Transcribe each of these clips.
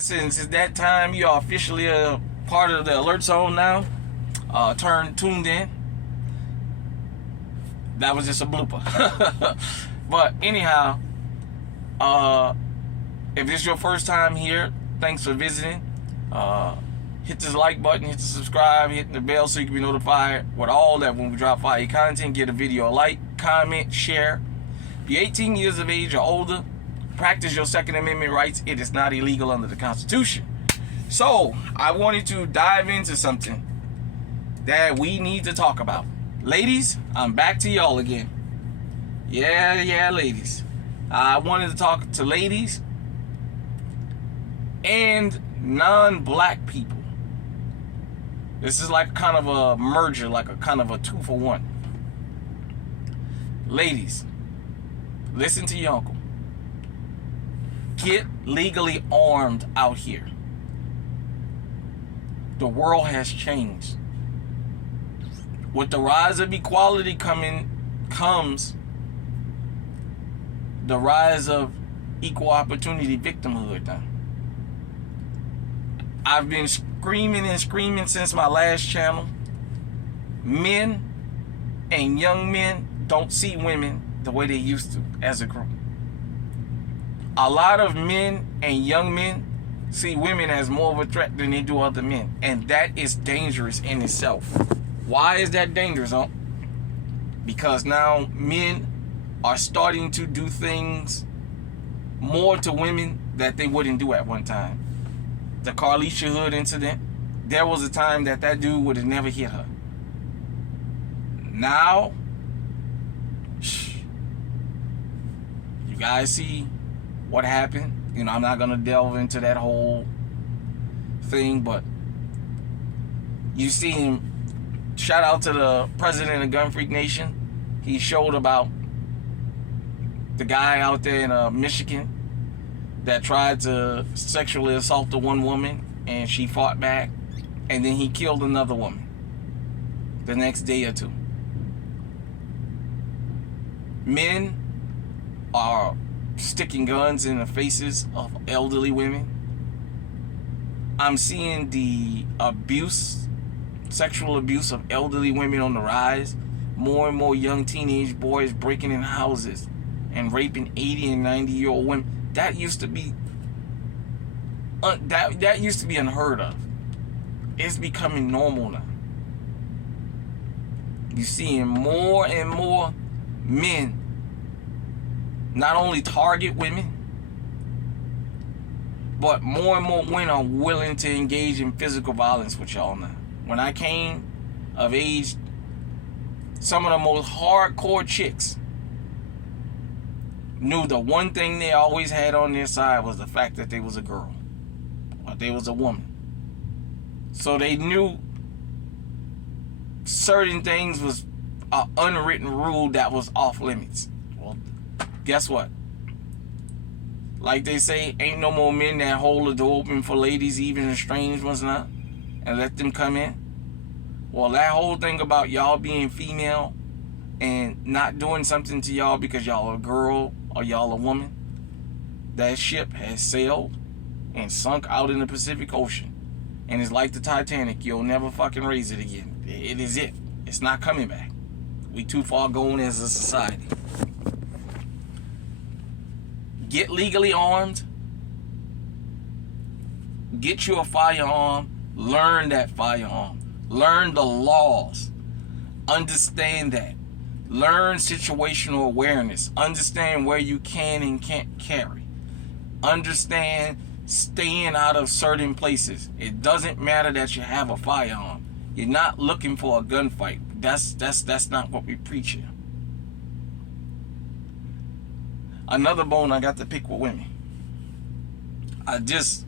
Since it's that time, you are officially a part of the Alert Zone now. Tuned in. That was just a blooper. But anyhow, if this is your first time here, thanks for visiting. Hit this like button, hit the subscribe, hit the bell so you can be notified with all that when we drop fire content. Get a video a like, comment, share. If you're 18 years of age or older, practice your Second Amendment rights. It is not illegal under the Constitution. So, I wanted to dive into something that we need to talk about. Ladies, I'm back to y'all again. Yeah, ladies. I wanted to talk to ladies and non-black people. This is like kind of a merger, like a kind of a 2-for-1. Ladies, listen to your uncle. Get legally armed out here. The world has changed. With the rise of equality comes the rise of equal opportunity victimhood now. I've been screaming and screaming since my last channel. Men and young men don't see women the way they used to as a group. A lot of men and young men see women as more of a threat than they do other men. And that is dangerous in itself. Why is that dangerous, huh? Because now men are starting to do things more to women that they wouldn't do at one time. The Carlisha Hood incident, there was a time that dude would have never hit her. Now, you guys see what happened. You know, I'm not going to delve into that whole thing, but you see him. Shout out to the president of Gun Freak Nation. He showed about the guy out there in Michigan that tried to sexually assault the one woman, and she fought back, and then he killed another woman the next day or two. Men are sticking guns in the faces of elderly women. I'm seeing the sexual abuse of elderly women on the rise. More and more young teenage boys breaking in houses and raping 80 and 90-year-old women. That used to be that used to be unheard of. It's becoming normal now. You're seeing more and more men not only target women, but more and more women are willing to engage in physical violence with y'all now. When I came of age, some of the most hardcore chicks knew the one thing they always had on their side was the fact that they was a girl or they was a woman. So they knew certain things was an unwritten rule that was off limits. Well, guess what? Like they say, ain't no more men that hold the door open for ladies, even the strange ones not, and let them come in. Well, that whole thing about y'all being female and not doing something to y'all because y'all a girl or y'all a woman, that ship has sailed and sunk out in the Pacific Ocean. And it's like the Titanic. You'll never fucking raise it again. It is it. It's not coming back. We too far gone as a society. Get legally armed. Get you a firearm. Learn that firearm. Learn the laws. Understand that. Learn situational awareness. Understand where you can and can't carry. Understand staying out of certain places. It doesn't matter that you have a firearm. You're not looking for a gunfight. That's not what we preach here. Another bone I got to pick with women. I just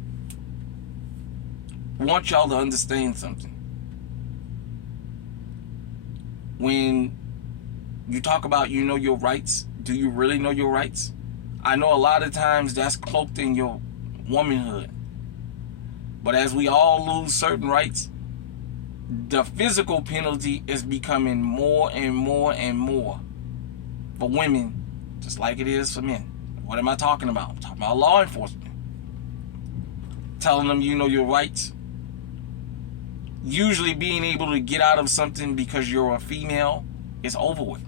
want y'all to understand something. When you talk about you know your rights, do you really know your rights? I know a lot of times that's cloaked in your womanhood. But as we all lose certain rights, the physical penalty is becoming more and more and more for women, just like it is for men. What am I talking about? I'm talking about law enforcement. telling them you know your rights. Usually being able to get out of something because you're a female is over with.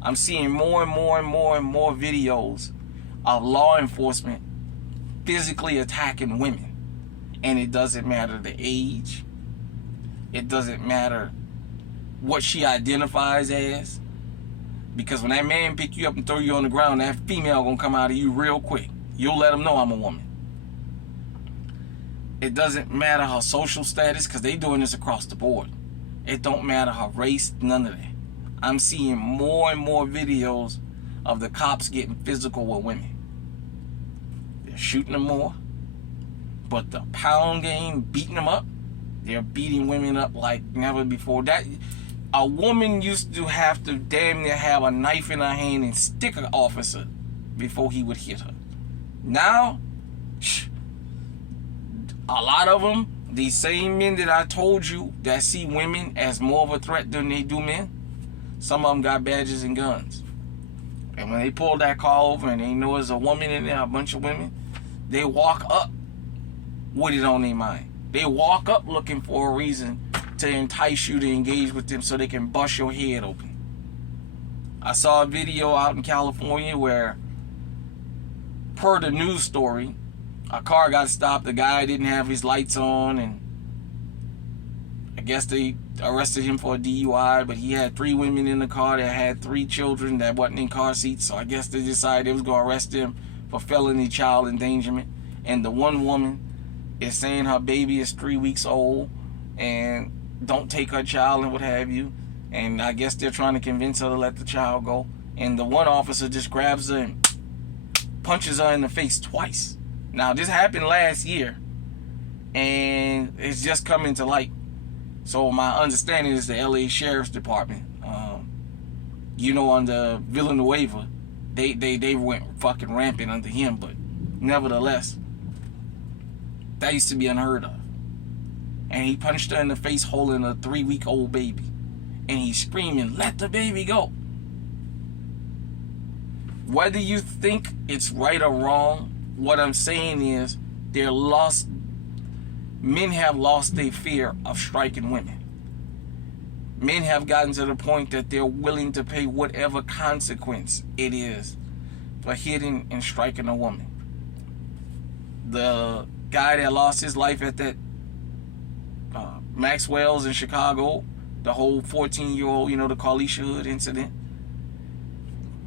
I'm seeing more and more and more and more videos of law enforcement physically attacking women. And it doesn't matter the age. It doesn't matter what she identifies as. Because when that man pick you up and throw you on the ground, that female gonna come out of you real quick. You'll let them know I'm a woman. It doesn't matter her social status, because they doing this across the board. It don't matter her race, none of that. I'm seeing more and more videos of the cops getting physical with women. They're shooting them more. But the pound game, beating them up, they're beating women up like never before. That a woman used to have to damn near have a knife in her hand and stick an officer before he would hit her. Now, a lot of them, these same men that I told you that see women as more of a threat than they do men, some of them got badges and guns. And when they pull that car over and they know there's a woman in there, a bunch of women, they walk up with it on their mind. They walk up looking for a reason to entice you to engage with them so they can bust your head open. I saw a video out in California where, per the news story, a car got stopped. The guy didn't have his lights on, and I guess they arrested him for a DUI, but he had 3 women in the car that had 3 children that wasn't in car seats, so I guess they decided they was going to arrest him for felony child endangerment. And the one woman is saying her baby is 3 weeks old and don't take her child and what have you, and I guess they're trying to convince her to let the child go. And the one officer just grabs her and punches her in the face twice. Now, this happened last year, and it's just coming to light. So my understanding is the LA Sheriff's Department, under Villanueva, they went fucking rampant under him, but nevertheless, that used to be unheard of. And he punched her in the face holding a 3-week-old baby. And he's screaming, "Let the baby go." Whether you think it's right or wrong, what I'm saying is men have lost their fear of striking women. Men have gotten to the point that they're willing to pay whatever consequence it is for hitting and striking a woman. The guy that lost his life at that Maxwell's in Chicago, the whole 14-year-old, the Carlisha Hood incident,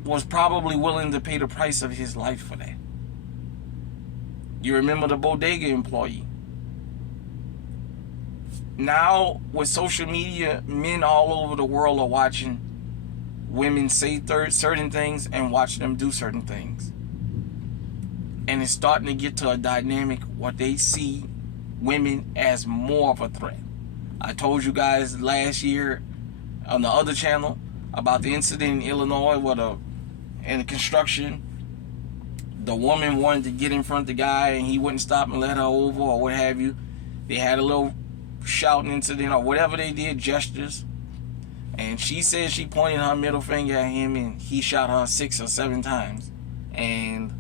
was probably willing to pay the price of his life for that. You remember the bodega employee. Now, with social media, men all over the world are watching women say certain things and watch them do certain things. And it's starting to get to a dynamic where they see women as more of a threat. I told you guys last year on the other channel about the incident in Illinois where in the construction, the woman wanted to get in front of the guy and he wouldn't stop and let her over or what have you. They had a little shouting incident or whatever they did, gestures. And she said she pointed her middle finger at him and he shot her 6 or 7 times. And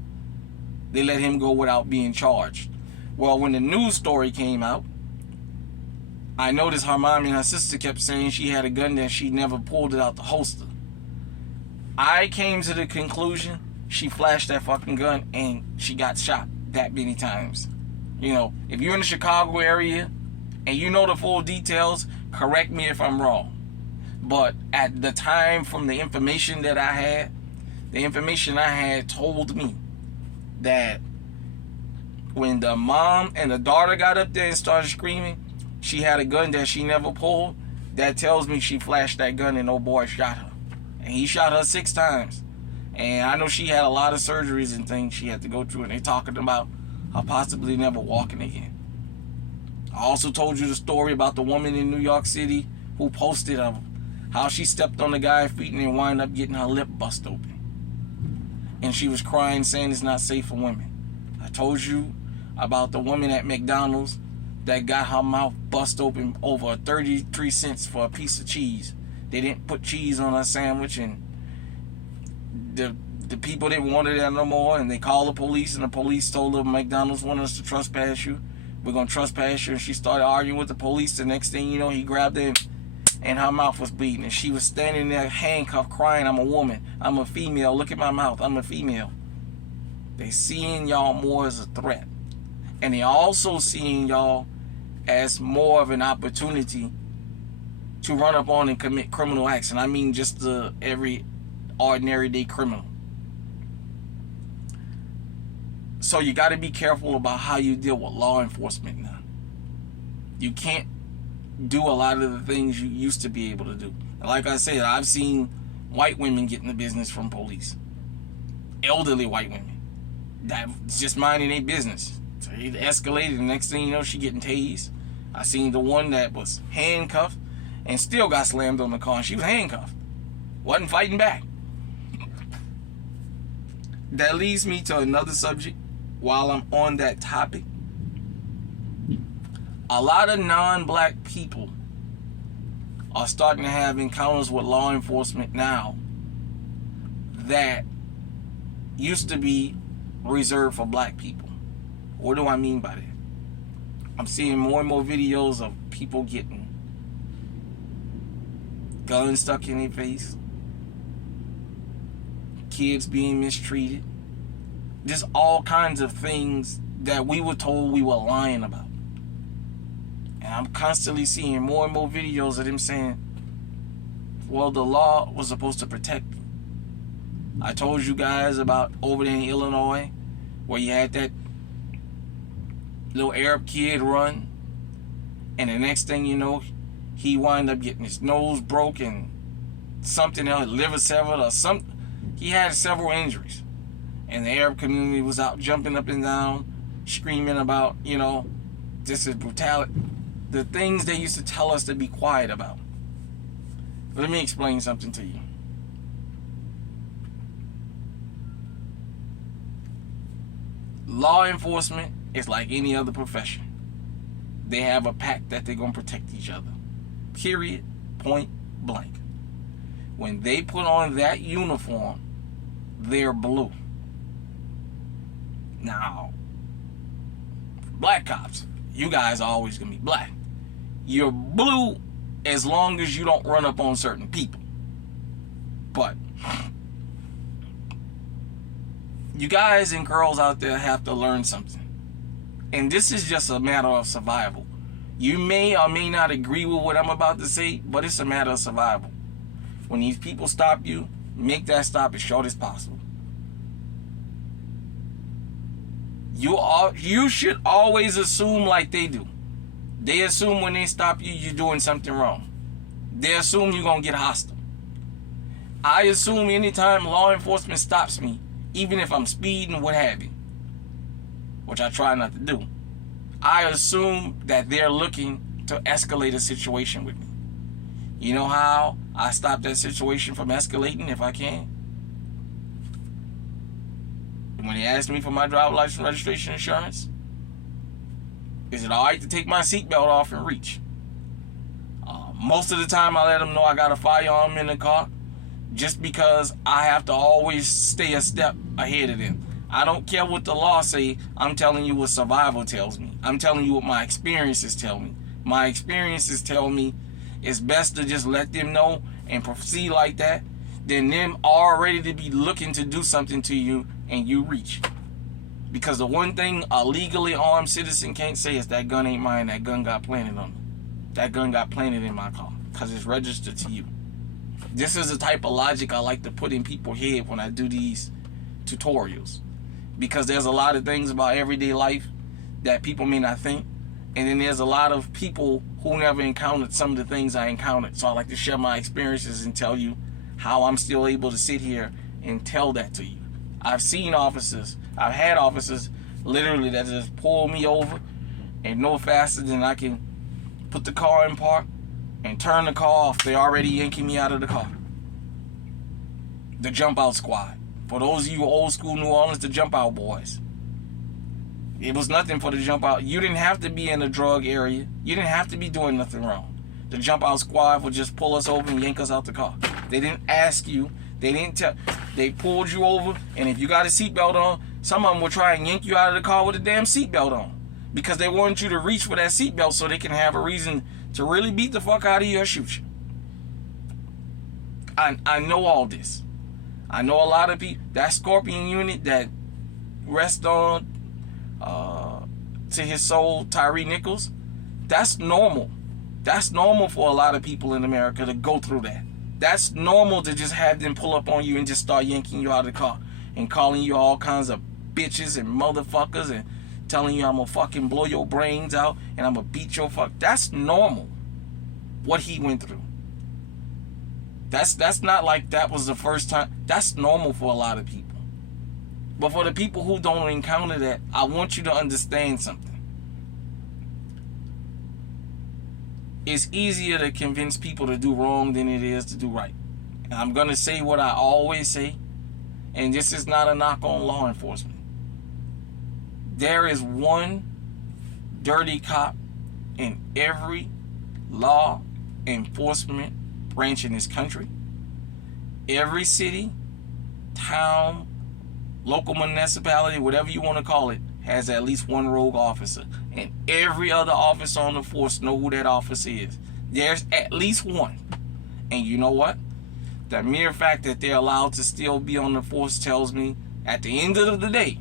they let him go without being charged. Well, when the news story came out, I noticed her mom and her sister kept saying she had a gun that she never pulled it out the holster. I came to the conclusion she flashed that fucking gun and she got shot that many times. If you're in the Chicago area and you know the full details, correct me if I'm wrong. But at the time, from the information that I had told me that when the mom and the daughter got up there and started screaming, she had a gun that she never pulled. That tells me she flashed that gun and old boy shot her. And he shot her 6 times. And I know she had a lot of surgeries and things she had to go through, and they talking about her possibly never walking again. I also told you the story about the woman in New York City who posted of how she stepped on the guy's feet and then wound up getting her lip bust open. And she was crying, saying it's not safe for women. I told you about the woman at McDonald's that got her mouth bust open over 33 cents for a piece of cheese. They didn't put cheese on her sandwich, and the people didn't want it no more, and they called the police, and the police told them McDonald's wanted us to trespass you. We're going to trespass you. And she started arguing with the police. The next thing you know, he grabbed her and her mouth was bleeding. And she was standing there handcuffed crying, I'm a woman. I'm a female. Look at my mouth. I'm a female. They seeing y'all more as a threat. And they also seeing y'all as more of an opportunity to run up on and commit criminal acts. And I mean just the every ordinary day criminal. So you got to be careful about how you deal with law enforcement now. You can't do a lot of the things you used to be able to do. Like I said, I've seen white women get in the business from police. Elderly white women. That's just minding their business. So it escalated. The next thing you know, she getting tased. I seen the one that was handcuffed and still got slammed on the car. And she was handcuffed. Wasn't fighting back. That leads me to another subject while I'm on that topic. A lot of non-black people are starting to have encounters with law enforcement now that used to be reserved for black people. What do I mean by that? I'm seeing more and more videos of people getting guns stuck in their face, kids being mistreated, just all kinds of things that we were told we were lying about. And I'm constantly seeing more and more videos of them saying, well, the law was supposed to protect me. I told you guys about over there in Illinois where you had that little Arab kid run, and the next thing you know, he wound up getting his nose broken, something else, liver severed, or something. He had several injuries. And the Arab community was out jumping up and down, screaming about, this is brutality. The things they used to tell us to be quiet about. Let me explain something to you. Law enforcement is like any other profession. They have a pact that they're going to protect each other. Period. Point blank. When they put on that uniform, they're blue. Now, black cops, you guys are always going to be black. You're blue as long as you don't run up on certain people. But you guys and girls out there have to learn something. And this is just a matter of survival. You may or may not agree with what I'm about to say, but it's a matter of survival. When these people stop you, make that stop as short as possible. You should always assume like they do. They assume when they stop you, you're doing something wrong. They assume you're going to get hostile. I assume anytime law enforcement stops me, even if I'm speeding, what have you, which I try not to do, I assume that they're looking to escalate a situation with me. You know how I stop that situation from escalating if I can? When they ask me for my driver's license, registration, insurance, is it all right to take my seatbelt off and reach? Most of the time I let them know I got a firearm in the car just because I have to always stay a step ahead of them. I don't care what the law say. I'm telling you what survival tells me. I'm telling you what my experiences tell me. My experiences tell me it's best to just let them know and proceed like that than them already to be looking to do something to you and you reach. Because the one thing a legally armed citizen can't say is that gun ain't mine, that gun got planted on me. That gun got planted in my car because it's registered to you. This is the type of logic I like to put in people's head when I do these tutorials. Because there's a lot of things about everyday life that people may not think. And then there's a lot of people who never encountered some of the things I encountered. So I like to share my experiences and tell you how I'm still able to sit here and tell that to you. I've seen officers, I've had officers literally that just pull me over and no faster than I can put the car in park and turn the car off. They're already yanking me out of the car. The jump out squad. For those of you old school New Orleans, the jump out boys. It was nothing for the jump out. You didn't have to be in a drug area. You didn't have to be doing nothing wrong. The jump out squad would just pull us over and yank us out the car. They didn't ask you. They didn't tell. They pulled you over, and if you got a seatbelt on, some of them would try and yank you out of the car with a damn seatbelt on. because they want you to reach for that seatbelt so they can have a reason to really beat the fuck out of you or shoot you. I know all this. I know a lot of people. That Scorpion unit that rests on, to his soul, Tyree Nichols, that's normal. That's normal for a lot of people in America to go through that. That's normal to just have them pull up on you and just start yanking you out of the car and calling you all kinds of bitches and motherfuckers and telling you I'm gonna fucking blow your brains out and I'm gonna beat your fuck. That's normal. What he went through. That's not like that was the first time. That's normal for a lot of people. But for the people who don't encounter that, I want you to understand something. It's easier to convince people to do wrong than it is to do right. And I'm going to say what I always say, and this is not a knock on law enforcement. There is one dirty cop in every law enforcement branch in this country. Every city, town, local municipality, whatever you want to call it, has at least one rogue officer. And every other officer on the force know who that officer is. There's at least one. And you know what? The mere fact that they're allowed to still be on the force tells me at the end of the day,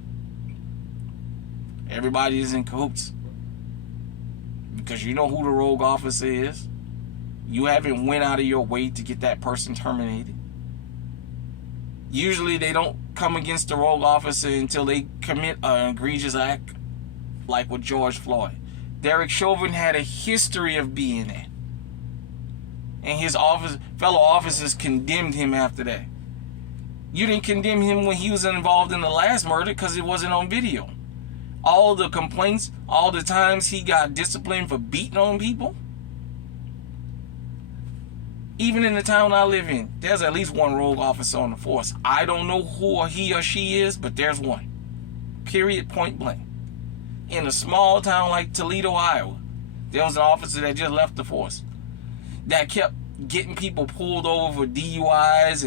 everybody is in cahoots. Because you know who the rogue officer is. You haven't went out of your way to get that person terminated. Usually they don't come against the rogue officer until they commit an egregious act like with George Floyd. Derek Chauvin had a history of being that. And his fellow officers condemned him after that. You didn't condemn him when he was involved in the last murder because it wasn't on video. All the complaints, all the times he got disciplined for beating on people. Even in the town I live in, there's at least one rogue officer on the force. I don't know who he or she is, but there's one. Period, point blank. In a small town like Toledo, Iowa, there was an officer that just left the force that kept getting people pulled over for DUIs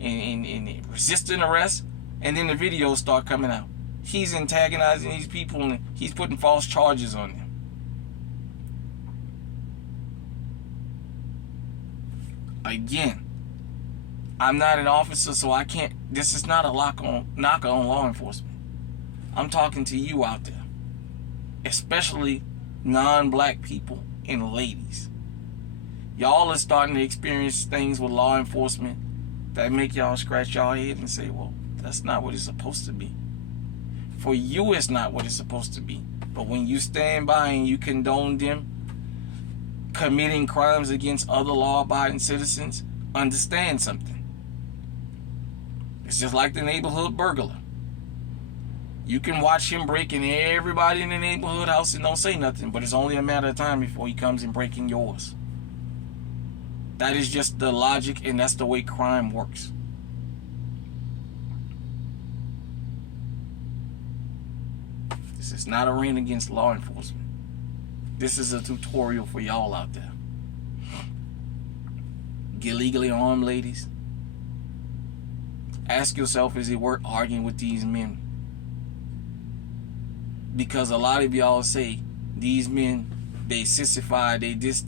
and resisting arrest, and then the videos start coming out. He's antagonizing these people and he's putting false charges on them. Again, I'm not an officer, so I can't. This is not a knock on law enforcement. I'm talking to you out there, especially non-black people and ladies. Y'all are starting to experience things with law enforcement that make y'all scratch y'all head and say, well, that's not what it's supposed to be. For you, it's not what it's supposed to be. But when you stand by and you condone them committing crimes against other law-abiding citizens, understand something. It's just like the neighborhood burglar. You can watch him breaking everybody in the neighborhood house and don't say nothing, but it's only a matter of time before he comes and breaking yours. That is just the logic, and that's the way crime works. This is not a rant against law enforcement. This is a tutorial for y'all out there. Get legally armed, ladies. Ask yourself, is it worth arguing with these men? Because a lot of y'all say these men, they sissified, they this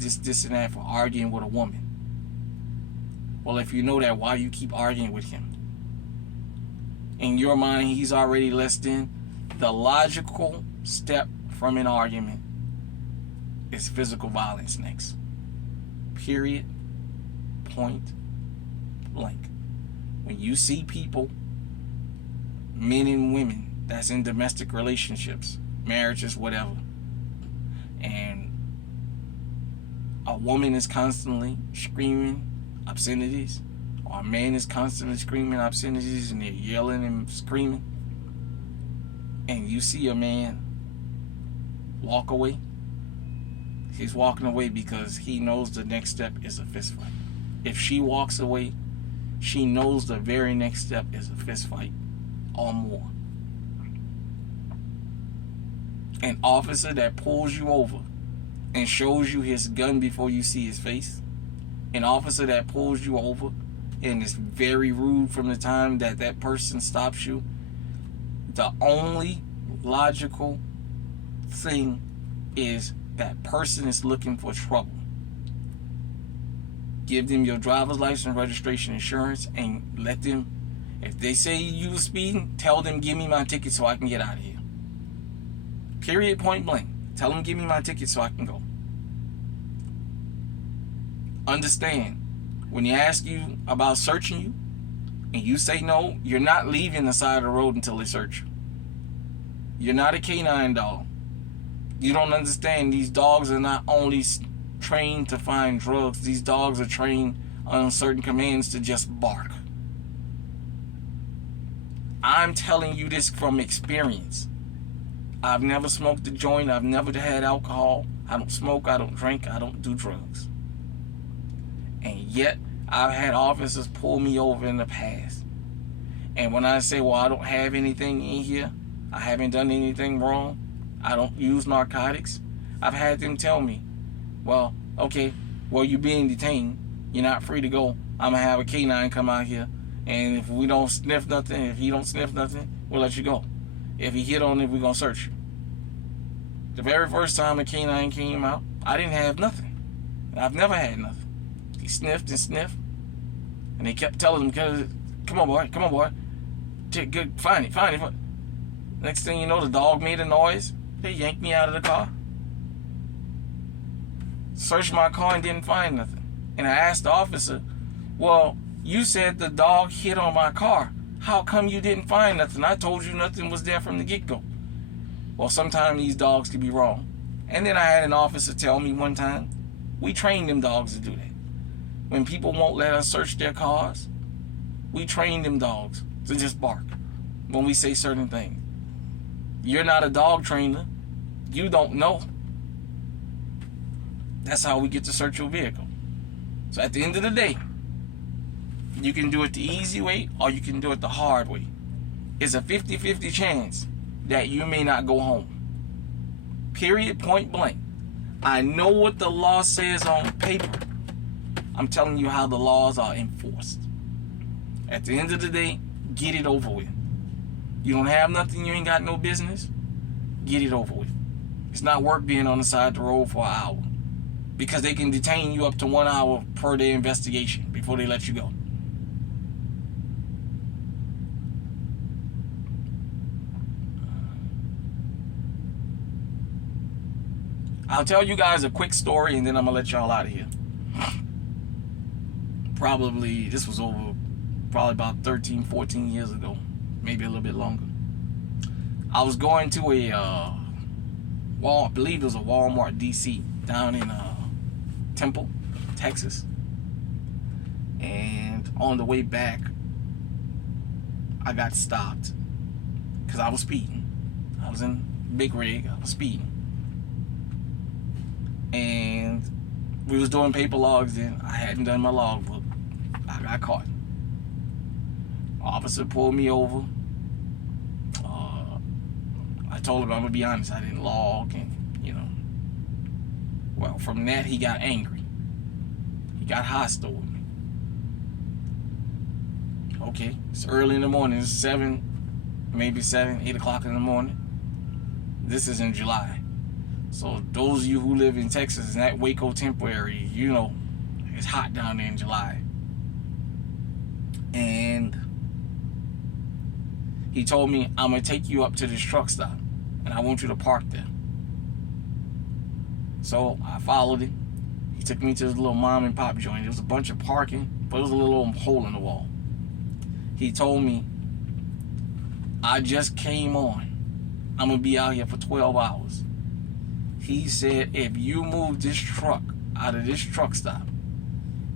and that for arguing with a woman. Well, if you know that, why you keep arguing with him? In your mind, he's already less than. The logical step from an argument is physical violence next. Period. Point blank. When you see people, men and women, that's in domestic relationships, marriages, whatever, and a woman is constantly screaming obscenities, or a man is constantly screaming obscenities and they're yelling and screaming, and you see a man walk away, he's walking away because he knows the next step is a fist fight. If she walks away, she knows the very next step is a fist fight or more. An officer that pulls you over and shows you his gun before you see his face, an officer that pulls you over and is very rude from the time that that person stops you, the only logical thing is that person is looking for trouble. Give them your driver's license, registration, insurance, and let them, if they say you were speeding, tell them give me my ticket so I can get out of here. Period, point blank. Tell them give me my ticket so I can go. Understand, when they ask you about searching you, and you say no, you're not leaving the side of the road until they search you. You're not a canine dog. You don't understand, these dogs are not only trained to find drugs. These dogs are trained on certain commands to just bark. I'm telling you this from experience. I've never smoked a joint. I've never had alcohol. I don't smoke. I don't drink. I don't do drugs. And yet, I've had officers pull me over in the past. And when I say, well, I don't have anything in here, I haven't done anything wrong, I don't use narcotics, I've had them tell me, well, okay, well, you're being detained. You're not free to go. I'm going to have a canine come out here. And if we don't sniff nothing, if he don't sniff nothing, we'll let you go. If he hit on it, we're going to search you. The very first time a canine came out, I didn't have nothing. I've never had nothing. He sniffed and sniffed. And they kept telling him, come on, boy. Good, find it. Next thing you know, the dog made a noise. They yanked me out of the car. Searched my car and didn't find nothing. And I asked the officer, well, you said the dog hit on my car. How come you didn't find nothing? I told you nothing was there from the get-go. Well, sometimes these dogs can be wrong. And then I had an officer tell me one time, we train them dogs to do that. When people won't let us search their cars, we train them dogs to just bark when we say certain things. You're not a dog trainer. You don't know. That's how we get to search your vehicle. So at the end of the day, you can do it the easy way or you can do it the hard way. It's a 50-50 chance that you may not go home. Period, point blank. I know what the law says on paper. I'm telling you how the laws are enforced. At the end of the day, get it over with. You don't have nothing, you ain't got no business, get it over with. It's not worth being on the side of the road for an hour. Because they can detain you up to 1 hour per day investigation before they let you go. I'll tell you guys a quick story and then I'm going to let y'all out of here. This was over about 13, 14 years ago. Maybe a little bit longer. I was going to I believe it was a Walmart DC down in Temple, Texas. And on the way back, I got stopped because I was speeding. I was in big rig, I was speeding. And we was doing paper logs and I hadn't done my logbook. I got caught. Officer pulled me over. I told him, I'm gonna be honest, I didn't log, and well, from that he got angry. He got hostile with me. Okay, it's early in the morning. It's 7, 8 o'clock in the morning. This is in July. So those of you who live in Texas, in that Waco Temple area, it's hot down there in July. And he told me, I'm going to take you up to this truck stop, and I want you to park there. So I followed him. He took me to this little mom and pop joint. There was a bunch of parking, but there was a little hole in the wall. He told me, I just came on. I'm going to be out here for 12 hours. He said, if you move this truck out of this truck stop,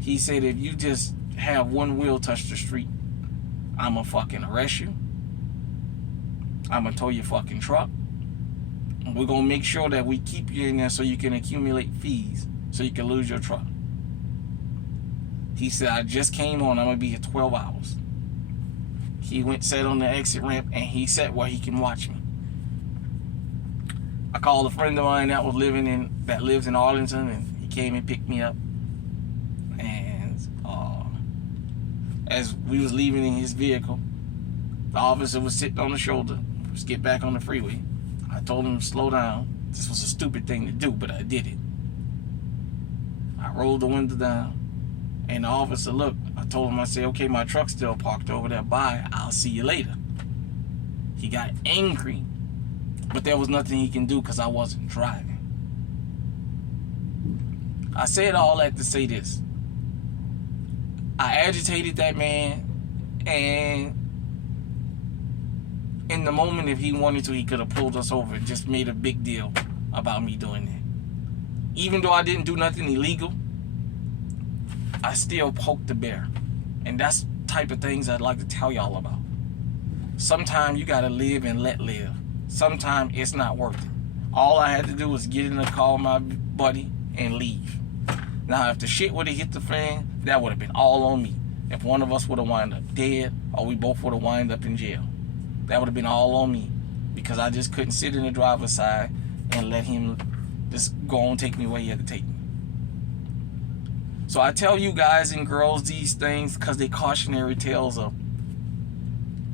he said, if you just have one wheel touch the street, I'm going to fucking arrest you. I'm going to tow your fucking truck. And we're going to make sure that we keep you in there so you can accumulate fees, so you can lose your truck. He said, I just came on. I'm going to be here 12 hours. He sat on the exit ramp, and he sat where he can watch me. I called a friend of mine that lives in Arlington, and he came and picked me up. And as we was leaving in his vehicle, the officer was sitting on the shoulder. Let's get back on the freeway. I told him to slow down. This was a stupid thing to do, but I did it. I rolled the window down, and the officer looked. I told him, I said, okay, my truck's still parked over there. Bye. I'll see you later. He got angry, but there was nothing he can do because I wasn't driving. I said all that to say this. I agitated that man, and in the moment, if he wanted to, he could have pulled us over and just made a big deal about me doing that. Even though I didn't do nothing illegal, I still poked the bear. And that's the type of things I'd like to tell y'all about. Sometimes you gotta live and let live. Sometimes it's not worth it. All I had to do was get in the car with my buddy and leave. Now, if the shit would have hit the fan, that would have been all on me. If one of us would have wound up dead, or we both would have wound up in jail, that would have been all on me. Because I just couldn't sit in the driver's side and let him just go on take me where he had to take me. So I tell you guys and girls these things because they cautionary tales of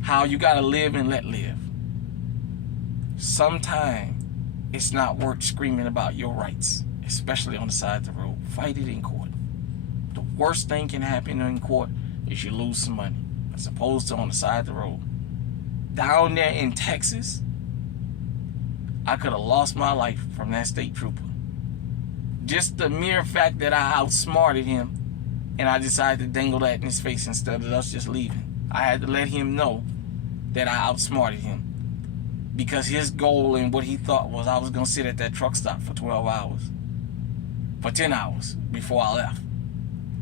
how you gotta live and let live. Sometimes it's not worth screaming about your rights, especially on the side of the road. Fight it in court. The worst thing can happen in court is you lose some money, as opposed to on the side of the road. Down there in Texas, I could have lost my life from that state trooper. Just the mere fact that I outsmarted him, and I decided to dangle that in his face instead of us just leaving. I had to let him know that I outsmarted him, because his goal and what he thought was I was going to sit at that truck stop for 12 hours, for 10 hours before I left.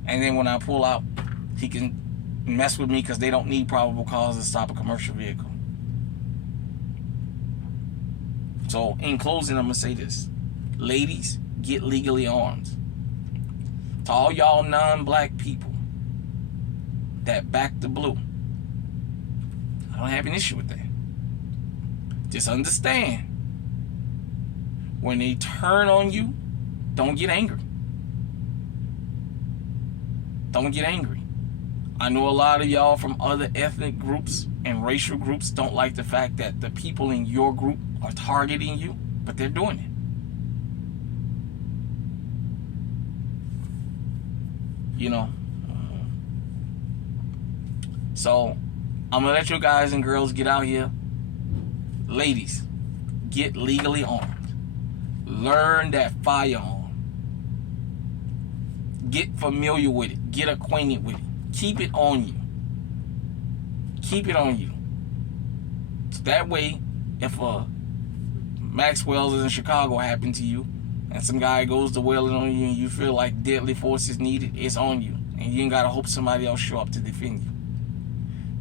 And then when I pull out, he can mess with me because they don't need probable cause to stop a commercial vehicle. So in closing, I'm going to say this. Ladies, get legally armed. To all y'all non-black people that back the blue, I don't have an issue with that. Just understand, when they turn on you, don't get angry. Don't get angry. I know a lot of y'all from other ethnic groups and racial groups don't like the fact that the people in your group are targeting you, but they're doing it. You know. So, I'm going to let you guys and girls get out here. Ladies, get legally armed. Learn that firearm. Get familiar with it. Get acquainted with it. Keep it on you. Keep it on you. So that way, if a Maxwell's in Chicago happened to you, and some guy goes to wailing on you and you feel like deadly force is needed, it's on you. And you ain't got to hope somebody else show up to defend you.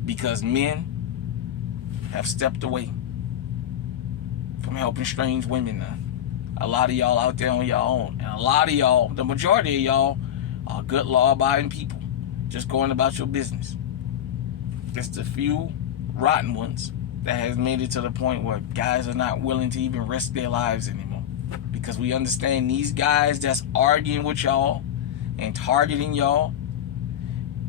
Because men have stepped away from helping strange women now. A lot of y'all out there on your own. And a lot of y'all, the majority of y'all, are good law-abiding people. Just going about your business. Just the few rotten ones that has made it to the point where guys are not willing to even risk their lives anymore. Because we understand these guys that's arguing with y'all and targeting y'all,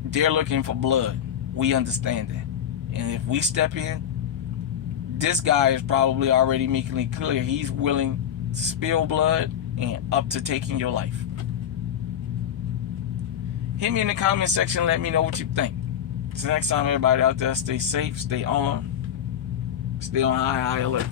they're looking for blood. We understand that. And if we step in, this guy is probably already making it clear he's willing to spill blood and up to taking your life. Hit me in the comment section. Let me know what you think. Till next time, everybody out there, stay safe, stay on high alert.